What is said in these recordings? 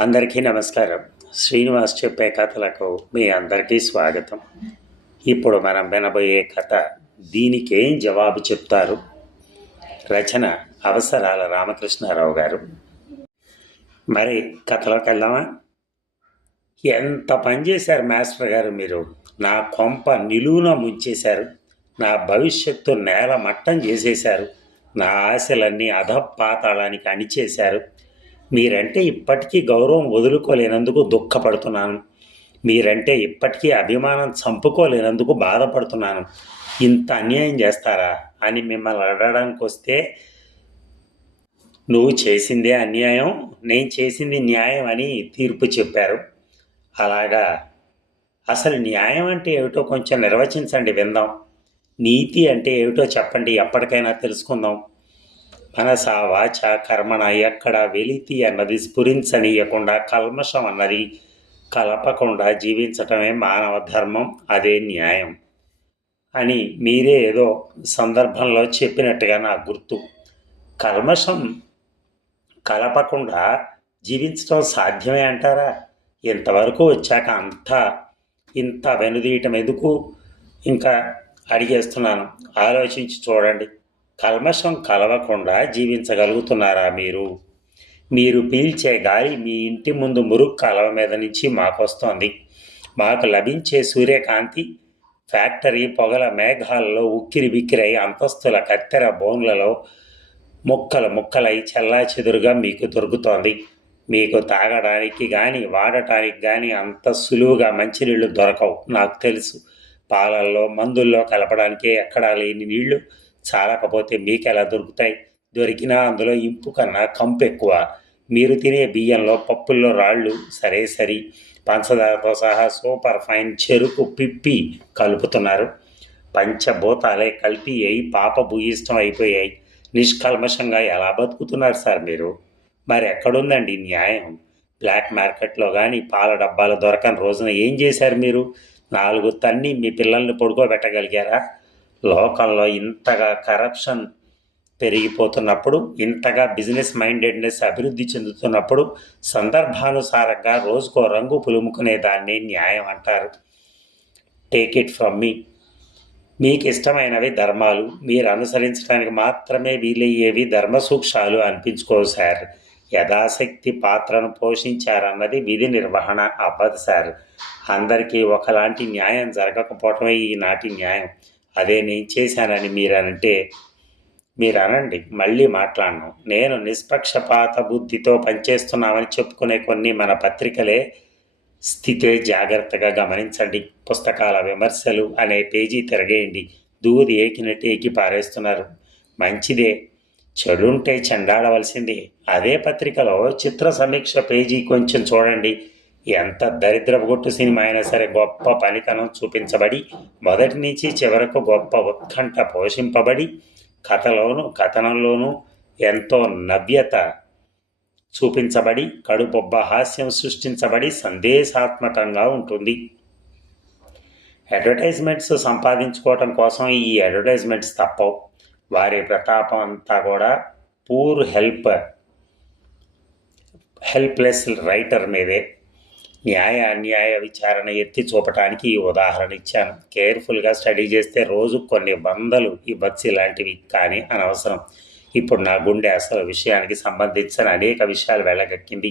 అందరికీ నమస్కారం. శ్రీనివాస్ చెప్పే కథలకు మీ అందరికీ స్వాగతం. ఇప్పుడు మనం వినబోయే కథ దీనికేం జవాబు చెప్తారు? రచన అవసరాల రామకృష్ణారావు గారు. మరి కథలోకి వెళ్దామా? ఎంత పని చేశారు మాస్టర్ గారు మీరు? నా కొంప నిలువున ముంచేశారు. నా భవిష్యత్తు నేల మట్టం చేసేశారు. నా ఆశలన్నీ అధపాతాళానికి అణిచేశారు. మీరంటే ఇప్పటికీ గౌరవం వదులుకోలేనందుకు దుఃఖపడుతున్నాను. మీరంటే ఇప్పటికీ అభిమానం చంపుకోలేనందుకు బాధపడుతున్నాను. ఇంత అన్యాయం చేస్తారా? అని మిమ్మల్ని అడగడానికి వస్తే నువ్వు చేసిందే అన్యాయం నేను చేసింది న్యాయం అని తీర్పు చెప్పారు. అలాగా? అసలు న్యాయం అంటే ఏమిటో కొంచెం నిర్వచించండి విందాం. నీతి అంటే ఏమిటో చెప్పండి ఎప్పటికైనా తెలుసుకుందాం. మనస వాచ కర్మణ ఎక్కడ వెలితి అన్నది స్ఫురించనీయకుండా కల్మషం అన్నది కలపకుండా జీవించటమే మానవ ధర్మం అదే న్యాయం. అని మీరే ఏదో సందర్భంలో చెప్పినట్టుగా నా గుర్తు. కల్మషం కలపకుండా జీవించడం సాధ్యమే అంటారా? ఇంతవరకు వచ్చాక అంతా ఇంత వెనుదీయటం ఎందుకు? ఇంకా అడిగేస్తున్నాను. ఆలోచించి చూడండి. కల్మషం కలవకుండా జీవించగలుగుతున్నారా మీరు? మీరు పీల్చే గాలి మీ ఇంటి ముందు మురుగు కలవ మీద నుంచి మాకొస్తోంది. మాకు లభించే సూర్యకాంతి ఫ్యాక్టరీ పొగల మేఘాలలో ఉక్కిరి బిక్కిరై అంతస్తుల కత్తెర బోన్లలో ముక్కలు ముక్కలై చెల్లా చెదురుగా మీకు దొరుకుతోంది. మీకు తాగడానికి కానీ వాడటానికి కానీ అంత సులువుగా మంచినీళ్ళు దొరకవు. నాకు తెలుసు. పాలల్లో మందుల్లో కలపడానికే ఎక్కడా లేని నీళ్ళు చాలకపోతే మీకు ఎలా దొరుకుతాయి? దొరికినా అందులో ఇంపు కన్నా కంపు ఎక్కువ. మీరు తినే బియ్యంలో పప్పుల్లో రాళ్ళు సరే సరి. పంచదారతో సహా సూపర్ ఫైన్ చెరుకు పిప్పి కలుపుతున్నారు. పంచభూతాలే కలిపి అయి పాప భూయిష్టం అయిపోయాయి. నిష్కల్మషంగా ఎలా బతుకుతున్నారు సార్ మీరు? మరి ఎక్కడుందండి న్యాయం? బ్లాక్ మార్కెట్లో కానీ పాల డబ్బాలు దొరకని రోజున ఏం చేశారు మీరు? నాలుగు తన్ని మీ పిల్లల్ని పడుకోబెట్టగలిగారా? లోకంలో ఇంతగా కరప్షన్ పెరిగిపోతున్నప్పుడు ఇంతగా బిజినెస్ మైండెడ్నెస్ అభివృద్ధి చెందుతున్నప్పుడు సందర్భానుసారంగా రోజుకో రంగు పులుముకునే దాన్ని న్యాయం అంటారు. టేక్ ఇట్ ఫ్రమ్ మీ మీకు ఇష్టమైనవి ధర్మాలు మీరు అనుసరించడానికి మాత్రమే వీలయ్యేవి ధర్మ సూక్ష్మాలు అనిపించుకోవు సార్. యథాశక్తి పాత్రను పోషించారన్నది విధి నిర్వహణ అవ్వదు సార్. అందరికీ ఒకలాంటి న్యాయం జరగకపోవటమే ఈనాటి న్యాయం. అదే నేను చేశానని మీరనంటే మీరు అనండి మళ్ళీ మాట్లాడను. నేను నిష్పక్షపాత బుద్ధితో పనిచేస్తున్నామని చెప్పుకునే కొన్ని మన పత్రికలే స్థితే జాగ్రత్తగా గమనించండి. పుస్తకాల విమర్శలు అనే పేజీ తిరగేయండి. దూది ఏకినట్టు ఏకి పారేస్తున్నారు. మంచిదే. చెడుంటే చెండాడవలసిందే. అదే పత్రికలో చిత్ర సమీక్ష పేజీ కొంచెం చూడండి. ఎంత దరిద్రపు సినిమా అయినా సరే గొప్ప పనితనం చూపించబడి మొదటి నుంచి చివరకు గొప్ప ఉత్కంఠ పోషింపబడి కథలోను కథనంలోనూ ఎంతో నవ్యత చూపించబడి కడుబొబ్బ హాస్యం సృష్టించబడి సందేశాత్మకంగా ఉంటుంది. అడ్వర్టైజ్మెంట్స్ సంపాదించుకోవటం కోసం ఈ అడ్వర్టైజ్మెంట్స్ తప్పవు. వారి ప్రతాపం అంతా కూడా పూర్ హెల్ప్ హెల్ప్లెస్ రైటర్ మీదే. న్యాయ అన్యాయ విచారణ ఎత్తి చూపటానికి ఈ ఉదాహరణ ఇచ్చాను. కేర్ఫుల్గా స్టడీ చేస్తే రోజు కొన్ని వందలు ఈ బత్స్ ఇలాంటివి. కానీ అనవసరం. ఇప్పుడు నా గుండె అసలు విషయానికి సంబంధించిన అనేక విషయాలు వెళ్ళగక్కింది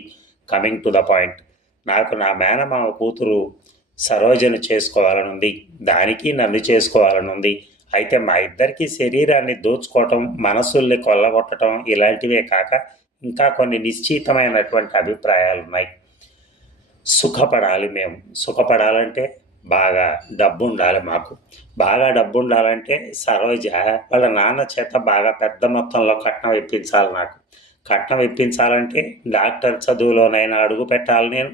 కమింగ్ టు ద పాయింట్. నాకు నా మేనమామ కూతురు సరోజను చేసుకోవాలనుంది. దానికి నన్ను చేసుకోవాలనుంది. అయితే మా ఇద్దరికి శరీరాన్ని దోచుకోవటం మనసుల్ని కొల్లగొట్టడం ఇలాంటివే కాక ఇంకా కొన్ని నిశ్చితమైనటువంటి అభిప్రాయాలు ఉన్నాయి సుఖపడాలి మేము. సుఖపడాలంటే బాగా డబ్బు ఉండాలి మాకు. బాగా డబ్బు ఉండాలంటే సరోజ వాళ్ళ నాన్న చేత బాగా పెద్ద మొత్తంలో కట్నం ఇప్పించాలి నాకు. కట్నం ఇప్పించాలంటే డాక్టర్ చదువులోనైనా అడుగు పెట్టాలి నేను.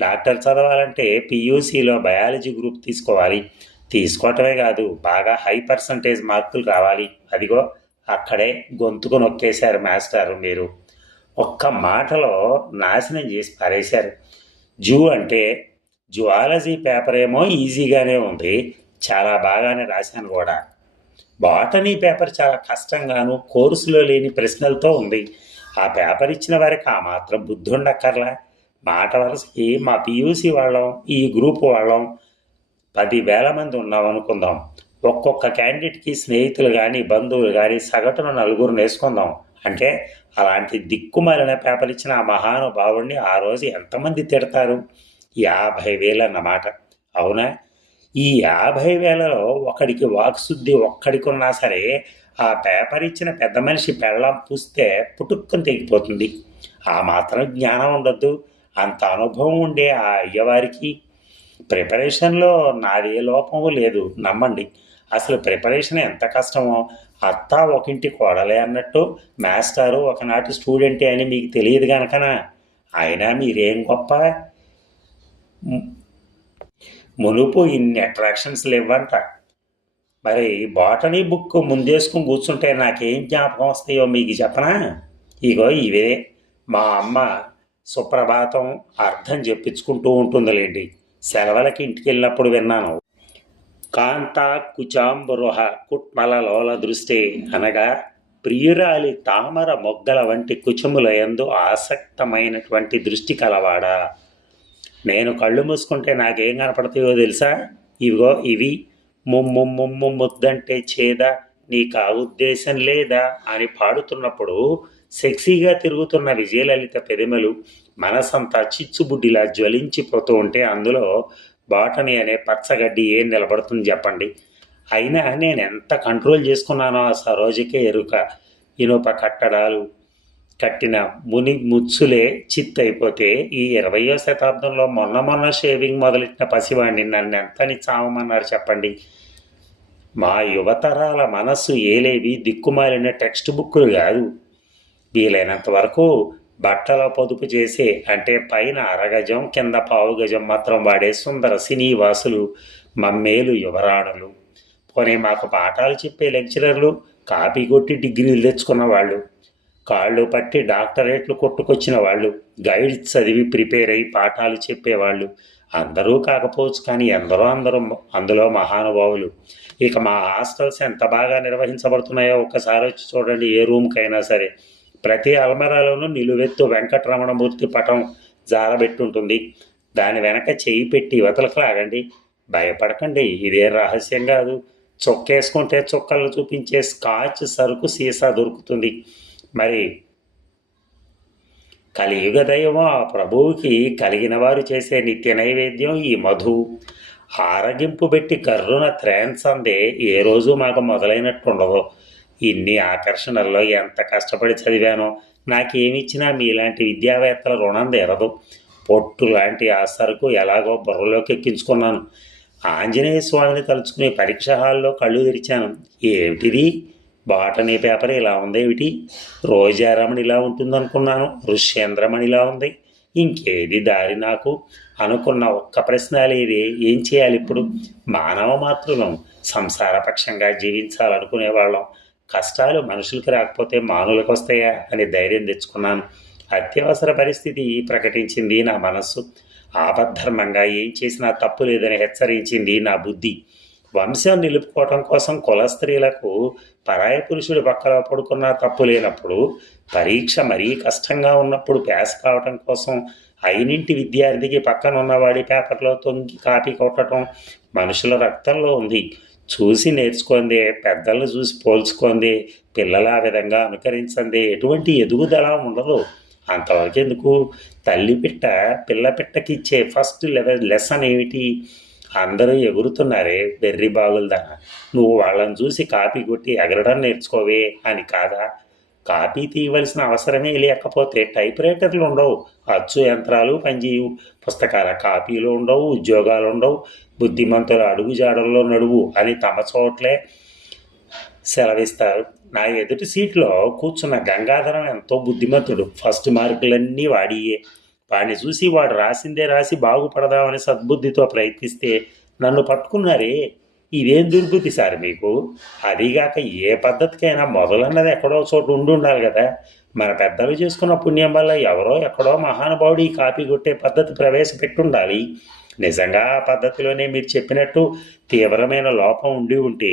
డాక్టర్ చదవాలంటే పియూసీలో బయాలజీ గ్రూప్ తీసుకోవాలి. తీసుకోవటమే కాదు బాగా హై పర్సంటేజ్ మార్కులు రావాలి. అదిగో అక్కడే గొంతుకు నొక్కేశారు మాస్టారు మీరు. ఒక్క మాటలో నాశనం చేసి పారేశారు. జూ అంటే జువాలజీ పేపర్ ఏమో ఈజీగానే ఉంది. చాలా బాగానే రాశాను కూడా. బాటనీ పేపర్ చాలా కష్టంగాను కోర్సులో లేని ప్రశ్నలతో ఉంది. ఆ పేపర్ ఇచ్చిన వారికి ఆ మాత్రం బుద్ధి ఉండక్కర్లా. మాట వరసకి మా పియూసీ వాళ్ళం ఈ గ్రూప్ వాళ్ళం. పదివేల మంది ఉన్నాం అనుకుందాం. ఒక్కొక్క క్యాండిడేట్కి స్నేహితులు కానీ బంధువులు కానీ సగటున నలుగురు వేసుకుందాం. అంటే అలాంటి దిక్కుమాలిన పేపర్ ఇచ్చిన ఆ మహానుభావుణ్ణి ఆ రోజు ఎంతమంది తిడతారు? యాభై వేలు అన్నమాట. అవునా? ఈ యాభై వేలలో ఒకడికి వాక్శుద్ధి ఒక్కడికి ఉన్నా సరే ఆ పేపర్ ఇచ్చిన పెద్ద మనిషి పెళ్ళం పూస్తే పుట్టుక్కుని తెగిపోతుంది. ఆ మాత్రం జ్ఞానం ఉండొద్దు. అంత అనుభవం ఉండే ఆ అయ్యవారికి ప్రిపరేషన్లో నాదే లోపము లేదు. నమ్మండి. అసలు ప్రిపరేషన్ ఎంత కష్టమో. అత్త ఒకింటి కోడలే అన్నట్టు మాస్టారు ఒకనాటి స్టూడెంటే అని మీకు తెలియదు కనుకనా అయినా మీరేం గొప్ప? మునుపు ఇన్ని అట్రాక్షన్స్ లేవంట. మరి బాటనీ బుక్ ముందేసుకుని కూర్చుంటే నాకేం జ్ఞాపకం వస్తాయో మీకు చెప్పనా? ఇగో ఇవే. మా అమ్మ సుప్రభాతం అర్థం చెప్పించుకుంటూ ఉంటుందిలేండి. సెలవులకి ఇంటికి వెళ్ళినప్పుడు విన్నాను. కాంతా కుచాంబరుహ కుట్మల లోల దృష్టి అనగా ప్రియురాలి తామర మొగ్గల వంటి కుచముల ఎందు ఆసక్తమైనటువంటి దృష్టి కలవాడా. నేను కళ్ళు మూసుకుంటే నాకేం కనపడతాయో తెలుసా? ఇవిగో ఇవి ముమ్ము ముమ్ము ముద్దంటే చేదా నీకు ఆ ఉద్దేశం లేదా అని పాడుతున్నప్పుడు సెక్సీగా తిరుగుతున్న విజయలలిత పెదిమలు మనసంతా చిచ్చుబుడ్డిలా జ్వలించిపోతూ ఉంటే అందులో బాటని అనే పచ్చగడ్డి ఏం నిలబడుతుంది చెప్పండి. అయినా నేను ఎంత కంట్రోల్ చేసుకున్నానో ఆ సరోజకే ఎరుక. ఇనుప కట్టడాలు కట్టిన ముని ముచ్చులే చిత్తైపోతే ఈ ఇరవయో శతాబ్దంలో మొన్న మొన్న షేవింగ్ మొదలెట్టిన పసివాడిని నన్ను ఎంతని చావమన్నారు చెప్పండి. మా యువతరాల మనస్సు ఏలేవి దిక్కుమాలిన టెక్స్ట్ బుక్కులు కాదు. వీలైనంత వరకు బట్టల పొదుపు చేసే అంటే పైన అరగజం కింద పావుగజం మాత్రం వాడే సుందర సినీవాసులు మమ్మేలు యువరాణులు. పోనీ మాకు పాఠాలు చెప్పే లెక్చరర్లు కాపీ కొట్టి డిగ్రీలు తెచ్చుకున్న వాళ్ళు కాళ్ళు పట్టి డాక్టరేట్లు కొట్టుకొచ్చిన వాళ్ళు గైడ్ చదివి ప్రిపేర్ అయ్యి పాఠాలు చెప్పేవాళ్ళు అందరూ కాకపోవచ్చు కానీ ఎందరో అందరూ అందులో మహానుభావులు. ఇక మా హాస్టల్స్ ఎంత బాగా నిర్వహించబడుతున్నాయో ఒక్కసారి వచ్చి చూడండి ఏ రూమ్కైనా సరే. ప్రతి అల్మరాలోనూ నిలువెత్తు వెంకటరమణమూర్తి పటం జారబెట్టుంటుంది. దాని వెనక చేయి పెట్టి యువతలకు లాగండి. భయపడకండి ఇదే రహస్యం కాదు. చొక్కేసుకుంటే చుక్కలు చూపించే స్కాచ్ సరుకు సీసా దొరుకుతుంది. మరి కలియుగ దైవం ఆ ప్రభువుకి కలిగిన వారు చేసే నిత్య నైవేద్యం ఈ మధు. ఆరగింపు పెట్టి కర్రున త్రేన్సందే ఏ రోజు మాకు మొదలైనట్టు ఉండదు ఇన్ని ఆకర్షణల్లో ఎంత కష్టపడి చదివానో నాకేమిచ్చినా మీలాంటి విద్యావేత్తల రుణం తీరదు. పొట్టు లాంటి ఆ సరుకు ఎలాగో బుర్రలోకి ఎక్కించుకున్నాను ఆంజనేయ స్వామిని తలుచుకునే పరీక్ష హాల్లో కళ్ళు తెరిచాను. ఏమిటిది? బాటనీ పేపర్ ఇలా ఉందేమిటి రోజారమణి ఇలా ఉంటుందనుకున్నాను. ఋష్యేంద్రమణి ఇలా ఉంది. ఇంకేది దారి నాకు? అనుకున్న ఒక్క ప్రశ్న లేదు ఏం చేయాలి ఇప్పుడు మానవ మాతృలం. సంసారపక్షంగా జీవించాలనుకునే వాళ్ళం కష్టాలు మనుషులకి రాకపోతే మానులకు వస్తాయా అని ధైర్యం తెచ్చుకున్నాను. అత్యవసర పరిస్థితి ప్రకటించింది నా మనస్సు. ఆపద్ధర్మంగా ఏం చేసినా తప్పు లేదని హెచ్చరించింది నా బుద్ధి. వంశం నిలుపుకోవటం కోసం కుల స్త్రీలకు పరాయ పురుషుడు పక్కన పడుకున్నా తప్పు లేనప్పుడు పరీక్ష మరీ కష్టంగా ఉన్నప్పుడు ప్యాస్ కావటం కోసం అయినింటి విద్యార్థికి పక్కన ఉన్నవాడి పేపర్లో తొంగి కాపీ కొట్టడం మనుషుల రక్తంలో ఉంది. చూసి నేర్చుకోండి పెద్దలను చూసి పోల్చుకోండి పిల్లల ఆ విధంగా అనుకరించండి ఎటువంటి ఎదుగుదల ఉండదు. అంతవరకు ఎందుకు? తల్లి పిట్ట పిల్ల పిట్టకి ఇచ్చే ఫస్ట్ లెవెల్ లెసన్ ఏమిటి? అందరూ ఎగురుతున్నారే బెర్రి బాగులదా నువ్వు వాళ్ళని చూసి కాపీ కొట్టి ఎగరడం నేర్చుకోవే అని కాదా? కాపీ తీయవలసిన అవసరమే లేకపోతే టైప్ రైటర్లు ఉండవు అచ్చు యంత్రాలు పనిచేయవు పుస్తకాల కాపీలు ఉండవు ఉద్యోగాలు ఉండవు బుద్ధిమంతుల అడుగుజాడల్లో నడువు అని తమ చోట్లే సెలవిస్తారు. నా ఎదుటి సీట్లో కూర్చున్న గంగాధరం ఎంతో బుద్ధిమంతుడు. ఫస్ట్ మార్కులన్నీ వాడియే. వాడిని చూసి వాడు రాసిందే రాసి బాగుపడదామని సద్బుద్ధితో ప్రయత్నిస్తే నన్ను పట్టుకున్నారే. ఇదేం దుర్బుద్ధి సార్ మీకు? అదిగాక ఏ పద్ధతికైనా మొదలన్నది ఎక్కడో చోటు ఉండి ఉండాలి కదా. మన పెద్దలు చేసుకున్న పుణ్యం వల్ల ఎవరో ఎక్కడో మహానుభావుడు ఈ కాపీ కొట్టే పద్ధతి ప్రవేశపెట్టుండాలి. నిజంగా ఆ పద్ధతిలోనే మీరు చెప్పినట్టు తీవ్రమైన లోపం ఉండి ఉంటే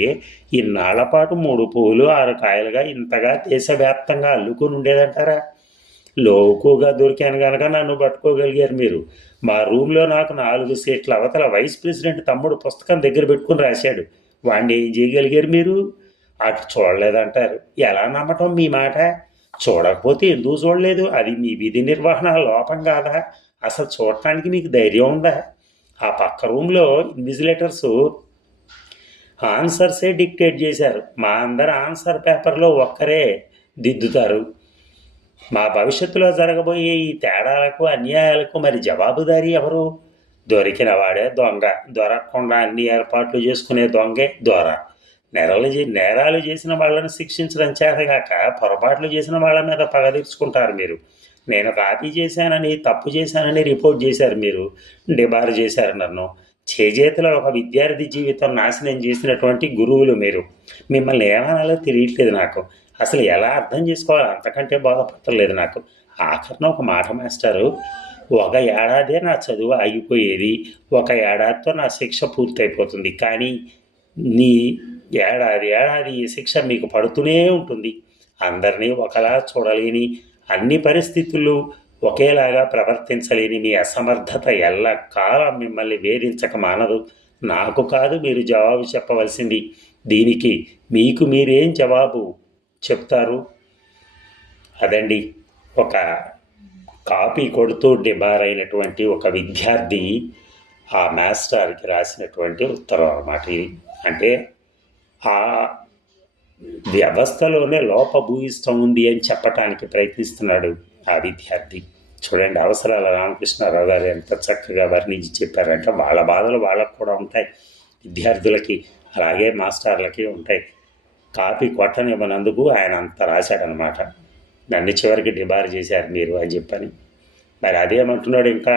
ఇన్నాళ్ళ పాటు మూడు పువ్వులు ఆరు కాయలుగా ఇంతగా దేశవ్యాప్తంగా అల్లుకుని ఉండేదంటారా? లోకుగా దొరికాను కనుక నన్ను పట్టుకోగలిగారు మీరు. మా రూమ్లో నాకు నాలుగు సీట్ల అవతల వైస్ ప్రెసిడెంట్ తమ్ముడు పుస్తకం దగ్గర పెట్టుకుని రాశాడు. వాడిని ఏం చేయగలిగారు మీరు? అటు చూడలేదంటారు. ఎలా నమ్మటం మీ మాట? చూడకపోతే ఎందుకు చూడలేదు? అది మీ విధి నిర్వహణ లోపం కాదా? అసలు చూడటానికి మీకు ధైర్యం ఉందా? ఆ పక్క రూమ్లో ఇన్విజిలేటర్స్ ఆన్సర్సే డిక్టేట్ చేశారు. మా అందరు ఆన్సర్ పేపర్లో ఒక్కరే దిద్దుతారు. మా భవిష్యత్తులో జరగబోయే ఈ తేడాలకు అన్యాయాలకు మరి జవాబుదారీ ఎవరు? దొరికిన వాడే దొంగ. దొరకకుండా అన్ని ఏర్పాట్లు చేసుకునే దొంగే దొర. నేరాలు నేరాలు చేసిన వాళ్ళని శిక్షించడం చేతగాక పొరపాట్లు చేసిన వాళ్ళ మీద పగ తీర్చుకుంటారు మీరు. నేను కాపీ చేశానని తప్పు చేశానని రిపోర్ట్ చేశారు మీరు. డిబార్ చేశారు నన్ను. చేజేతలో ఒక విద్యార్థి జీవితం నాశనం చేసినటువంటి గురువులు మీరు. మిమ్మల్ని ఏమనాలో తెలియట్లేదు నాకు. అసలు ఎలా అర్థం చేసుకోవాలో? అంతకంటే బోధపడలేదు నాకు. ఆఖరణ ఒక మాట మాస్టారు ఒక ఏడాదే నా చదువు ఆగిపోయేది. ఒక ఏడాదితో నా శిక్ష పూర్తయిపోతుంది. కానీ నీ ఏడాది ఏడాది ఈ శిక్ష మీకు పడుతూనే ఉంటుంది. అందరినీ ఒకలా చూడలేని అన్ని పరిస్థితులు ఒకేలాగా ప్రవర్తించలేని మీ అసమర్థత ఎల్ల కాలం మిమ్మల్ని వేధించక మానదు. నాకు కాదు మీరు జవాబు చెప్పవలసింది. దీనికి మీకు మీరేం జవాబు? చెప్తారు. అదండి. ఒక కాపీ కొడుతూ డిబార్ అయినటువంటి ఒక విద్యార్థి ఆ మాస్టర్కి రాసినటువంటి ఉత్తరం అన్నమాట ఇది. అంటే ఆ వ్యవస్థలోనే లోపభూయిష్టం ఉంది అని చెప్పటానికి ప్రయత్నిస్తున్నాడు ఆ విద్యార్థి. చూడండి అవసరాల రామకృష్ణారావు గారు ఎంత చక్కగా వర్ణించి చెప్పారంటే వాళ్ళ బాధలు వాళ్ళకు కూడా ఉంటాయి. విద్యార్థులకి అలాగే మాస్టర్లకి ఉంటాయి. కాపీ కొట్టనివ్వనందుకు ఆయన అంత రాశాడనమాట. నన్ను చివరికి డిబార్ చేశారు మీరు అని చెప్పని. మరి అదేమంటున్నాడు ఇంకా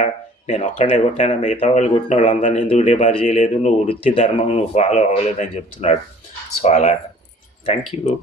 నేను ఒక్కడే కొట్టాను? మిగతా వాళ్ళు కొట్టిన వాళ్ళందరినీ ఎందుకు డిబార్ చేయలేదు? నువ్వు వృత్తి ధర్మం నువ్వు ఫాలో అవ్వలేదని చెప్తున్నాడు సో అలా థ్యాంక్ యూ